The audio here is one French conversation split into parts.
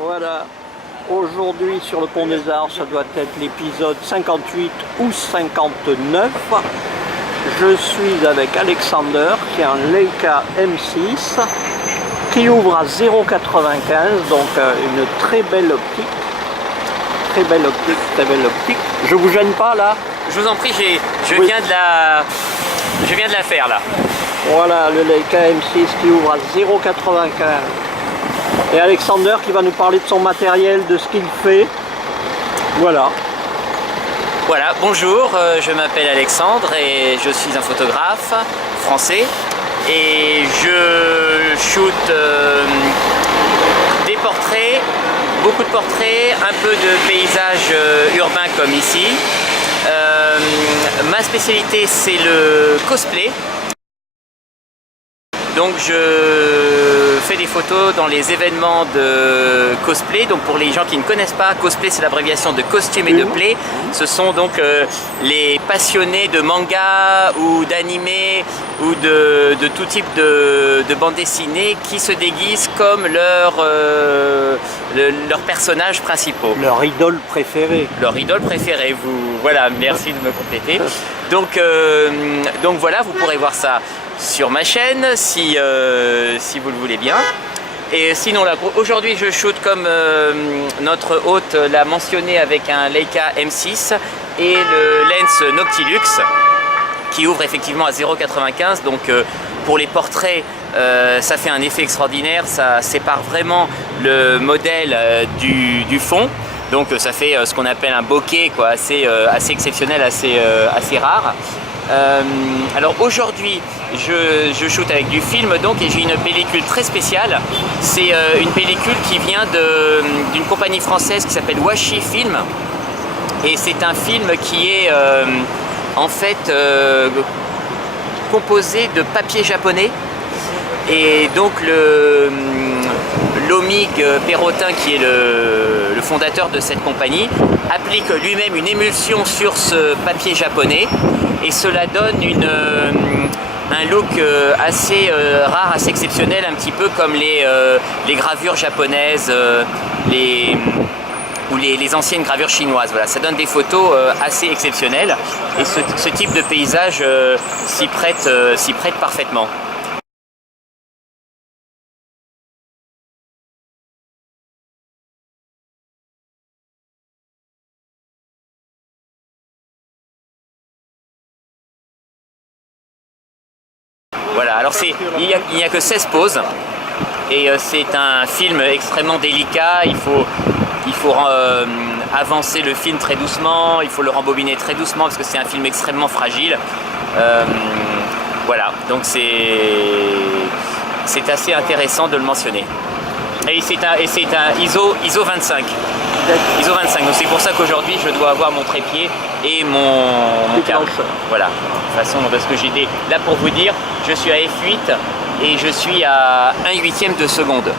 Voilà, aujourd'hui sur le Pont des Arts, ça doit être l'épisode 58 ou 59. Je suis avec Alexander qui a un Leica M6 qui ouvre à 0,95, donc une très belle optique. Très belle optique, très belle optique. Je vous gêne pas là? Je vous en prie, je viens de la faire là. Voilà le Leica M6 qui ouvre à 0,95. Et Alexander qui va nous parler de son matériel, de ce qu'il fait. Voilà. Voilà, bonjour, je m'appelle Alexandre et je suis un photographe français. Et je shoot des portraits, beaucoup de portraits, un peu de paysages urbains comme ici. Ma spécialité c'est le cosplay. Donc je fais des photos dans les événements de cosplay. Donc pour les gens qui ne connaissent pas, cosplay c'est l'abréviation de costume et de play. Ce sont donc les passionnés de manga ou d'anime ou de tout type de bande dessinée qui se déguisent comme leurs personnages principaux. Leur idole préférée. Leur idole préférée. Voilà, merci de me compléter. Donc voilà, vous pourrez voir ça sur ma chaîne si vous le voulez bien. Et sinon là, aujourd'hui je shoot comme notre hôte l'a mentionné avec un Leica M6 et le lens Noctilux qui ouvre effectivement à 0,95. Donc pour les portraits ça fait un effet extraordinaire, ça sépare vraiment le modèle du fond. Donc ça fait ce qu'on appelle un bokeh, quoi, assez exceptionnel, assez rare. Alors aujourd'hui je shoot avec du film donc, et j'ai une pellicule très spéciale. C'est une pellicule qui vient d'une compagnie française qui s'appelle Washi Film, et c'est un film qui est en fait composé de papier japonais. Et donc Lomig Perrotin, qui est le fondateur de cette compagnie, applique lui-même une émulsion sur ce papier japonais et cela donne un look assez rare, assez exceptionnel, un petit peu comme les gravures japonaises ou les anciennes gravures chinoises. Voilà, ça donne des photos assez exceptionnelles et ce type de paysage s'y prête parfaitement. Voilà, alors il n'y a que 16 poses et c'est un film extrêmement délicat. Il faut avancer le film très doucement, il faut le rembobiner très doucement parce que c'est un film extrêmement fragile. Voilà, donc c'est assez intéressant de le mentionner. Et c'est un ISO 25. ISO 25, donc c'est pour ça qu'aujourd'hui je dois avoir mon trépied et mon câble. Voilà, de toute façon, parce que là pour vous dire, je suis à f8 et je suis à 1/8 de seconde.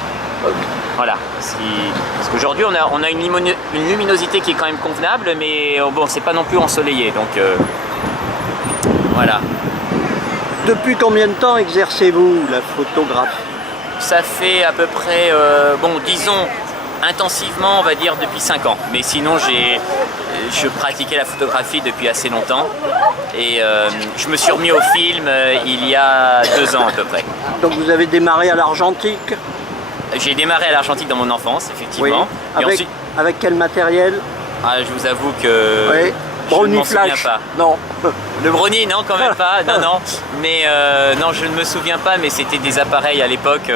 Voilà, parce qu'aujourd'hui on a une luminosité qui est quand même convenable, mais bon, c'est pas non plus ensoleillé, donc voilà. Depuis combien de temps exercez-vous la photographie? Ça fait à peu près, bon, disons, intensivement, on va dire, depuis 5 ans. Mais sinon, je pratiquais la photographie depuis assez longtemps. Et je me suis remis au film il y a 2 ans à peu près. Donc vous avez démarré à l'argentique? J'ai démarré à l'argentique dans mon enfance, effectivement. Oui. Et ensuite, avec quel matériel? je vous avoue que... Oui. Brownie Flash? Pas. Non. Le Brownie, non, quand même pas. Non. Mais non, je ne me souviens pas, mais c'était des appareils à l'époque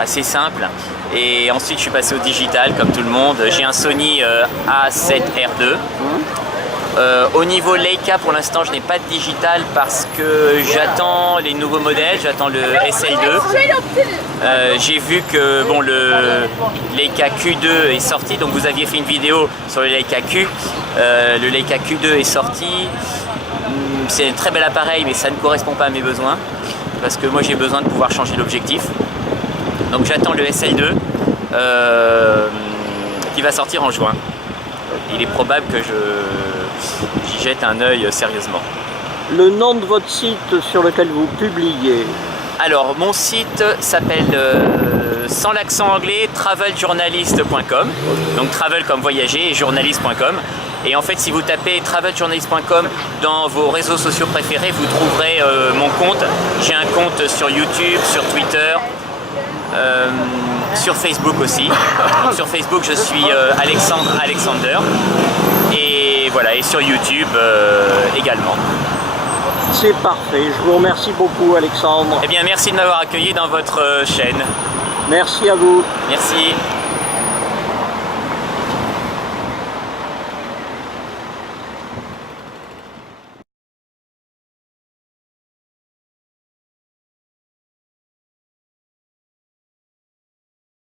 assez simples. Et ensuite, je suis passé au digital, comme tout le monde. J'ai un Sony A7R2. Au niveau Leica, pour l'instant, je n'ai pas de digital parce que j'attends les nouveaux modèles, j'attends le SL2. J'ai vu que bon, le Leica Q2 est sorti, donc vous aviez fait une vidéo sur le Leica Q. Le Leica Q2 est sorti. C'est un très bel appareil, mais ça ne correspond pas à mes besoins parce que moi j'ai besoin de pouvoir changer l'objectif. Donc j'attends le SL2 qui va sortir en juin. Il est probable que j'y jette un œil sérieusement. Le nom de votre site sur lequel vous publiez? Alors mon site s'appelle sans l'accent anglais, traveljournalist.com. Donc travel comme voyager et journaliste.com. Et en fait, si vous tapez traveljournalist.com dans vos réseaux sociaux préférés, vous trouverez mon compte. J'ai un compte sur YouTube, sur Twitter, sur Facebook aussi. Donc, sur Facebook, je suis Alexander. Et voilà, et sur YouTube également. C'est parfait. Je vous remercie beaucoup, Alexandre. Eh bien, merci de m'avoir accueilli dans votre chaîne. Merci à vous. Merci.